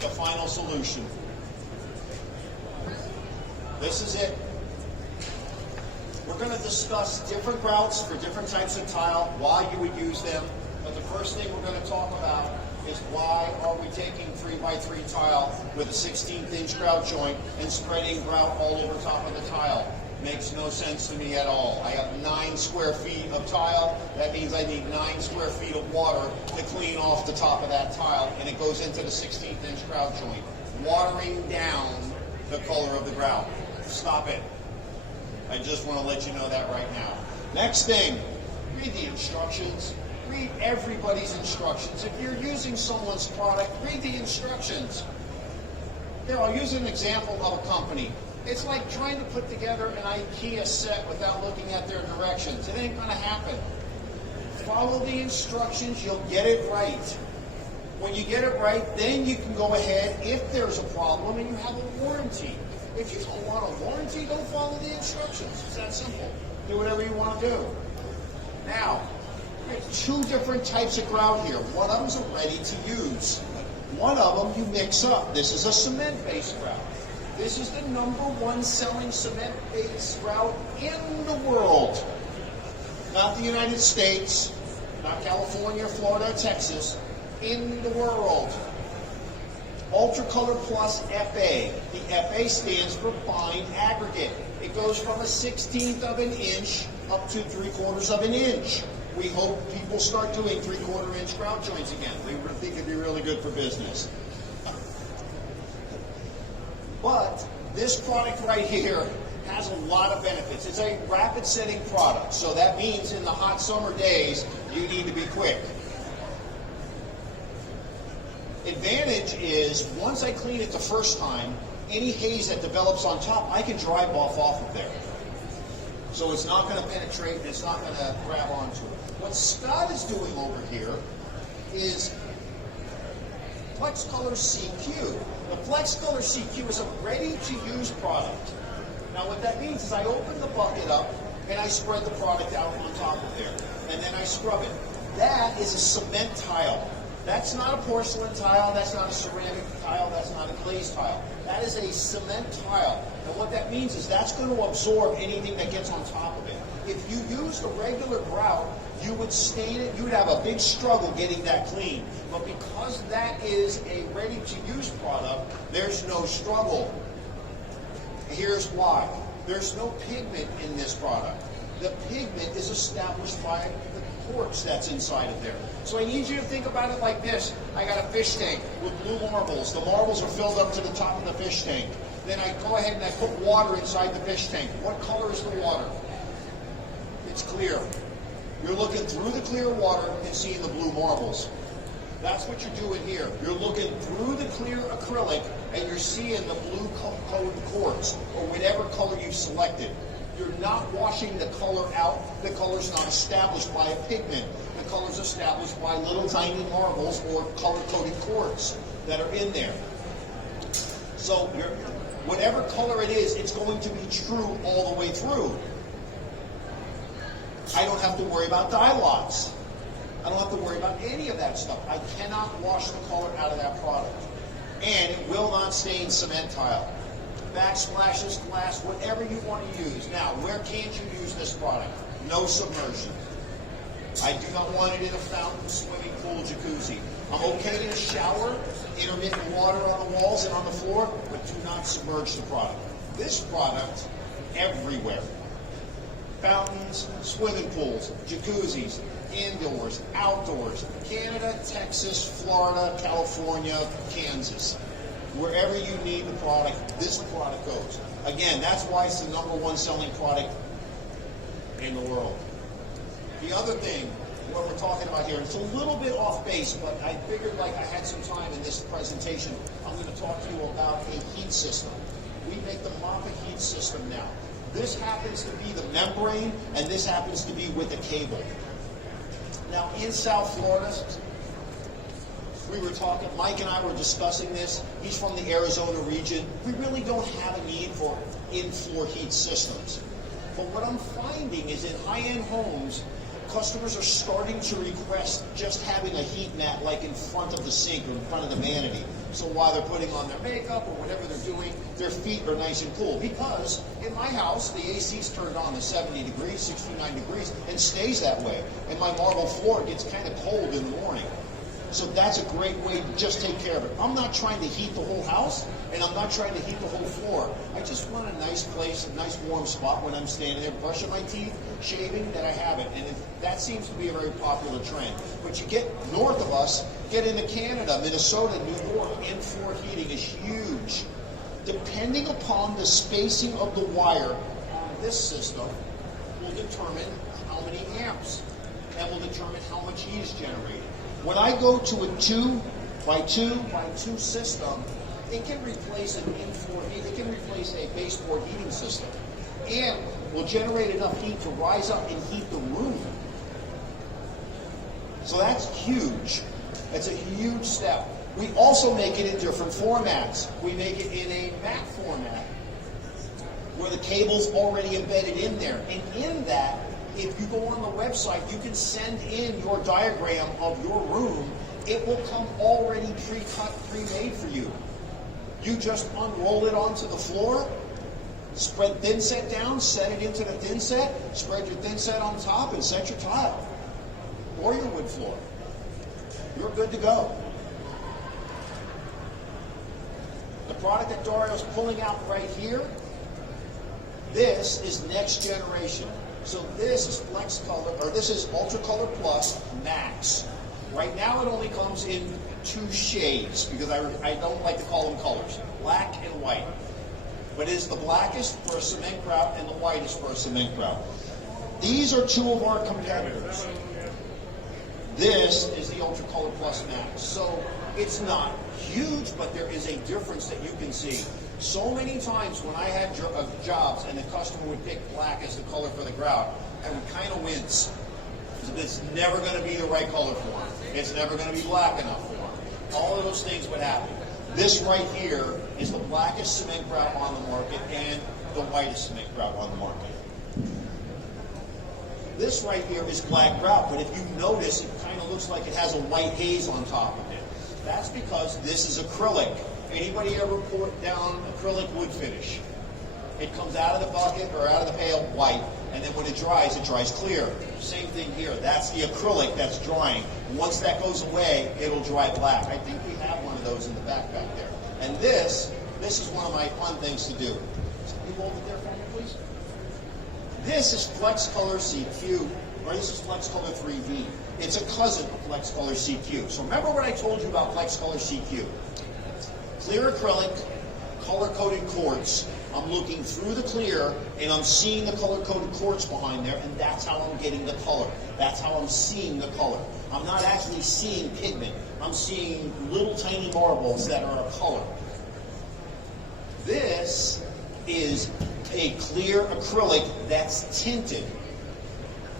the final solution. This is it. We're going to discuss different grouts for different types of tile, why you would use them. But the first thing we're going to talk about is why are we taking 3x3 tile with a 16th inch grout joint and spreading grout all over top of the tile. Makes no sense to me at all. I have 9 square feet of tile. That means I need 9 square feet of water to clean off the top of that tile, and it goes into the 16th inch grout joint, watering down the color of the grout. Stop it. I just want to let you know that right now. Next thing, read the instructions. Read everybody's instructions. If you're using someone's product, read the instructions. Here, I'll use an example of a company. It's like trying to put together an IKEA set without looking at their directions. It ain't going to happen. Follow the instructions, you'll get it right. When you get it right, then you can go ahead, if there's a problem, and you have a warranty. If you don't want a warranty, don't follow the instructions. It's that simple. Do whatever you want to do. Now, there's 2 different types of grout here. One of them's a ready to use. One of them you mix up. This is a cement-based grout. This is the #1 selling cement-based grout in the world. Not the United States, not California, Florida, Texas, in the world. Ultracolor plus FA. The FA stands for fine aggregate. It goes from a 1/16 of an inch up to 3/4 of an inch. We hope people start doing 3/4 inch grout joints again. We think it'd be really good for business. But this product right here has a lot of benefits. It's a rapid setting product, so that means in the hot summer days, you need to be quick. Advantage is, once I clean it the first time, any haze that develops on top, I can dry buff off of there. So it's not going to penetrate and it's not going to grab onto it. What Scott is doing over here is Flexcolor CQ. The Flexcolor CQ is a ready-to-use product. Now what that means is I open the bucket up and I spread the product out on top of there. And then I scrub it. That is a cement tile. That's not a porcelain tile, that's not a ceramic tile, that's not a glazed tile. That is a cement tile. And what that means is that's going to absorb anything that gets on top of it. If you used a regular grout, you would stain it, you would have a big struggle getting that clean. But because that is a ready-to-use product, there's no struggle. Here's why. There's no pigment in this product. The pigment is established by the quartz that's inside of there. So I need you to think about it like this. I got a fish tank with blue marbles. The marbles are filled up to the top of the fish tank. Then I go ahead and I put water inside the fish tank. What color is the water? It's clear. You're looking through the clear water and seeing the blue marbles. That's what you're doing here. You're looking through the clear acrylic and you're seeing the blue colored quartz or whatever color you selected. You're not washing the color out. The color's not established by a pigment. The color's established by little tiny marbles or color-coded quartz that are in there. So whatever color it is, it's going to be true all the way through. I don't have to worry about dye lots. I don't have to worry about any of that stuff. I cannot wash the color out of that product. And it will not stain cement tile. Backsplashes, glass, whatever you want to use. Now, where can't you use this product? No submersion. I do not want it in a fountain, swimming pool, jacuzzi. I'm okay in a shower, intermittent water on the walls and on the floor, but do not submerge the product. This product, everywhere. Fountains, swimming pools, jacuzzis, indoors, outdoors, Canada, Texas, Florida, California, Kansas. Wherever you need the product, this product goes. Again, that's why it's the #1 selling product in the world. The other thing, what we're talking about here, it's a little bit off base, but I figured like I had some time in this presentation, I'm going to talk to you about a heat system. We make the Mapeheat system now. This happens to be the membrane, and this happens to be with a cable. Now, in South Florida, we were talking, Mike and I were discussing this. He's from the Arizona region. We really don't have a need for in-floor heat systems. But what I'm finding is in high-end homes, Customers are starting to request just having a heat mat like in front of the sink or in front of the vanity. So while they're putting on their makeup or whatever they're doing, their feet are nice and cool. Because in my house, the AC's turned on to 70 degrees, 69 degrees, and stays that way. And my marble floor gets kind of cold in the morning. So that's a great way to just take care of it. I'm not trying to heat the whole house, and I'm not trying to heat the whole floor. I just want a nice place, a nice warm spot when I'm standing there brushing my teeth, shaving, that I have it. And that seems to be a very popular trend. But you get north of us, get into Canada, Minnesota, New York, in-floor heating is huge. Depending upon the spacing of the wire on this system will determine how many amps and will determine how much heat is generated. When I go to a 2 by 2 by 2 system, it can replace an in-floor heat. It can replace a baseboard heating system, and will generate enough heat to rise up and heat the room. So that's huge. That's a huge step. We also make it in different formats. We make it in a MAP format, where the cable's already embedded in there, and in that, if you go on the website, you can send in your diagram of your room. It will come already pre-cut, pre-made for you. You just unroll it onto the floor, spread thin set down, set it into the thin set, spread your thin set on top, and set your tile or your wood floor. You're good to go. The product that Dario's pulling out right here, this is next generation. So this is Flexcolor, or this is Ultracolor Plus Max. Right now it only comes in 2 shades, because I don't like to call them colors, black and white. But it is the blackest for a cement grout and the whitest for a cement grout. These are 2 of our competitors. This is the Ultracolor Plus Max. So it's not huge, but there is a difference that you can see. So many times when I had jobs and the customer would pick black as the color for the grout, I would kind of wince. It's never going to be the right color for them. It's never going to be black enough for them. All of those things would happen. This right here is the blackest cement grout on the market and the whitest cement grout on the market. This right here is black grout, but if you notice, it kind of looks like it has a white haze on top of it. That's because this is acrylic. Anybody ever poured down acrylic wood finish? It comes out of the bucket or out of the pail white, and then when it dries clear. Same thing here. That's the acrylic that's drying. Once that goes away, it'll dry black. I think we have one of those in the back there. And this is one of my fun things to do. Can you hold it there for me, please? This is Flexcolor CQ, or this is Flexcolor 3D. It's a cousin of Flexcolor CQ. So remember what I told you about Flexcolor CQ. Clear acrylic, color-coded quartz. I'm looking through the clear, and I'm seeing the color-coded quartz behind there, and that's how I'm getting the color. That's how I'm seeing the color. I'm not actually seeing pigment. I'm seeing little tiny marbles that are a color. This is a clear acrylic that's tinted.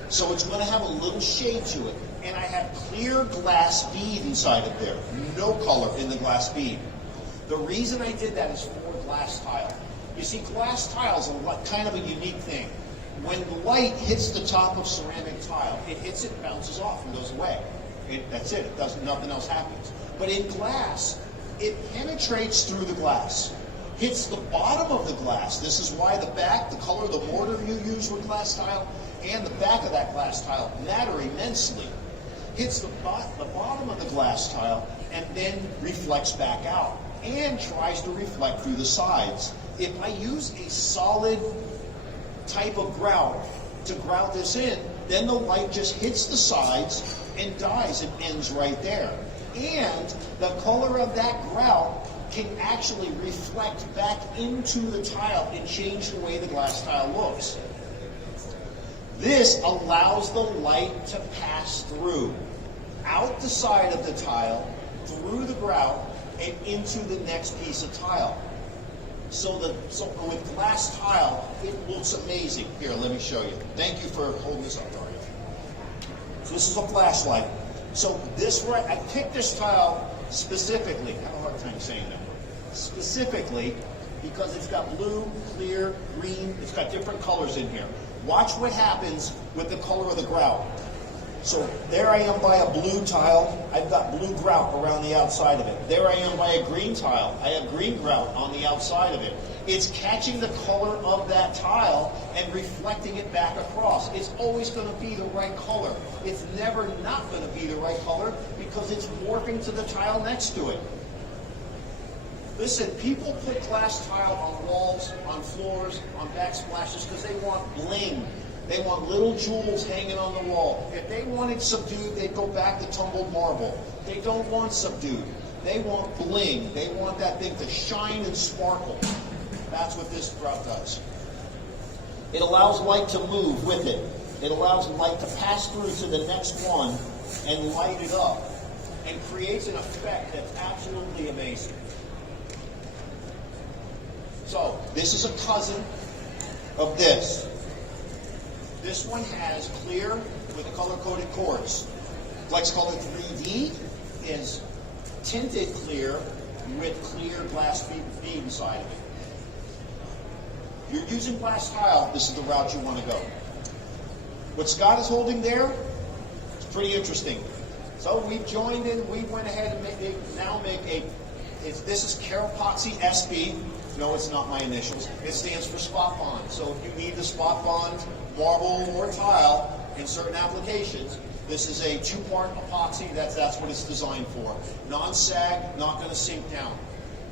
So it's going to have a little shade to it. And I have clear glass bead inside of there. No color in the glass bead. The reason I did that is for glass tile. You see, glass tiles are kind of a unique thing. When the light hits the top of ceramic tile, it hits it, bounces off, and goes away. That's it. Nothing else happens. But in glass, it penetrates through the glass, hits the bottom of the glass. This is why the back, the color of the mortar you use with glass tile, and the back of that glass tile matter immensely. Hits the bottom of the glass tile, and then reflects back out, and tries to reflect through the sides. If I use a solid type of grout to grout this in, then the light just hits the sides and dies and ends right there. And the color of that grout can actually reflect back into the tile and change the way the glass tile looks. This allows the light to pass through, out the side of the tile, through the grout, and into the next piece of tile. So with glass tile, it looks amazing. Here, let me show you. Thank you for holding this up, Dario. So this is a flashlight. So I picked this tile specifically. I have a hard time saying that word. Specifically because it's got blue, clear, green. It's got different colors in here. Watch what happens with the color of the grout. So there I am by a blue tile. I've got blue grout around the outside of it. There I am by a green tile. I have green grout on the outside of it. It's catching the color of that tile and reflecting it back across. It's always going to be the right color. It's never not going to be the right color because it's morphing to the tile next to it. Listen, people put glass tile on walls, on floors, on backsplashes because they want bling. They want little jewels hanging on the wall. If they wanted subdued, they'd go back to tumbled marble. They don't want subdued. They want bling. They want that thing to shine and sparkle. That's what this grout does. It allows light to move with it. It allows light to pass through to the next one and light it up and creates an effect that's absolutely amazing. So this is a cousin of this. This one has clear with color-coded quartz. Flexcolor 3D is tinted clear with clear glass bead inside of it. If you're using glass tile, this is the route you want to go. What Scott is holding there is pretty interesting. So we've joined in, we went ahead and make this is Epoxy SB. No, it's not my initials. It stands for spot bond. So if you need the spot bond marble or tile in certain applications, this is a two-part epoxy. That's what it's designed for. Non-sag, not going to sink down.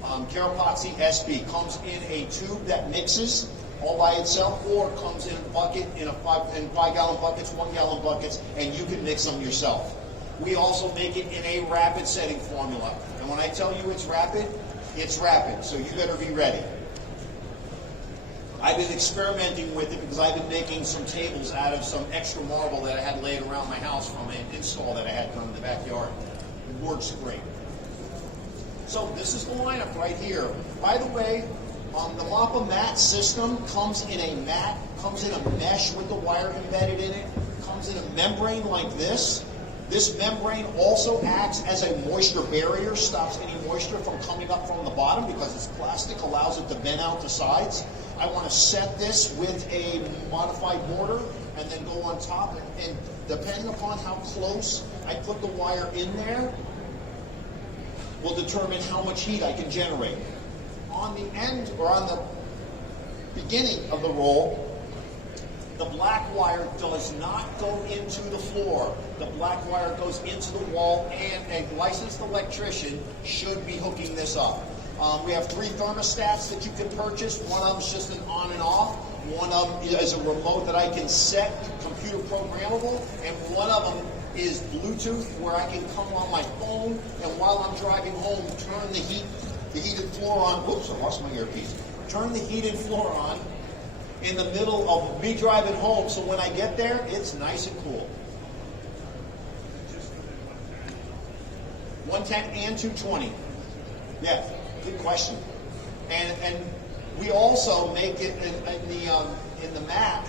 Epoxy SB comes in a tube that mixes all by itself, or comes in a bucket in 5-gallon buckets, 1-gallon buckets, and you can mix them yourself. We also make it in a rapid setting formula. And when I tell you it's rapid, so you better be ready. I've been experimenting with it because I've been making some tables out of some extra marble that I had laid around my house from an install that I had done in the backyard. It works great. So this is the lineup right here. By the way, the Mapeheat Mat system comes in a mat, comes in a mesh with the wire embedded in it, comes in a membrane like this. This membrane also acts as a moisture barrier, stops any moisture from coming up from the bottom because it's plastic, allows it to bend out the sides. I want to set this with a modified mortar and then go on top, and depending upon how close I put the wire in there will determine how much heat I can generate. On the end, or on the beginning of the roll, the black wire does not go into the floor. The black wire goes into the wall, and a licensed electrician should be hooking this up. We have 3 thermostats that you can purchase. One of them is just an on and off. One of them is a remote that I can set, computer programmable, and one of them is Bluetooth, where I can come on my phone, and while I'm driving home, turn the heated floor on. Whoops, I lost my earpiece. Turn the heated floor on in the middle of me driving home, so when I get there, it's nice and cool. 110 and 220. Yeah, good question. And we also make it in the mat.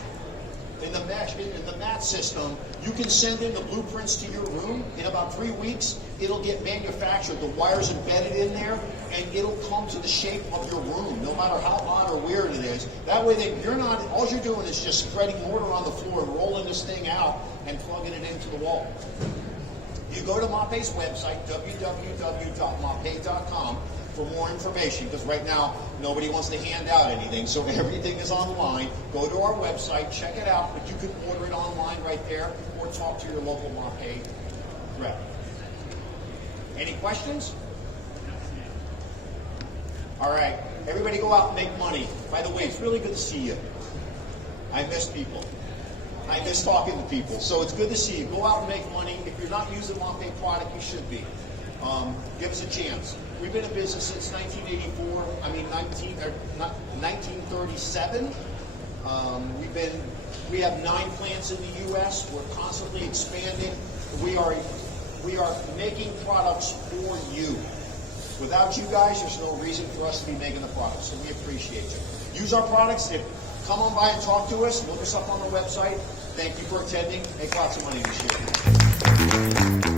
In the mesh, in the mat system, you can send in the blueprints to your room. In about 3 weeks, it'll get manufactured. The wire's embedded in there, and it'll come to the shape of your room, no matter how odd or weird it is. That way, all you're doing is just spreading mortar on the floor and rolling this thing out and plugging it into the wall. You go to MAPEI's website, www.mapei.com, for more information, because right now nobody wants to hand out anything, so everything is online. Go to our website, check it out, but you can order it online right there, or talk to your local MAPEI rep. Any questions? All right, everybody go out and make money. By the way, it's really good to see you. I miss people. I miss talking to people, so it's good to see you. Go out and make money. If you're not using MAPEI product, you should be. Give us a chance. We've been in business since 1937. We have 9 plants in the U.S. We're constantly expanding. We are making products for you. Without you guys, there's no reason for us to be making the products, so we appreciate you. Use our products. Come on by and talk to us. Look us up on the website. Thank you for attending. Make lots of money this year.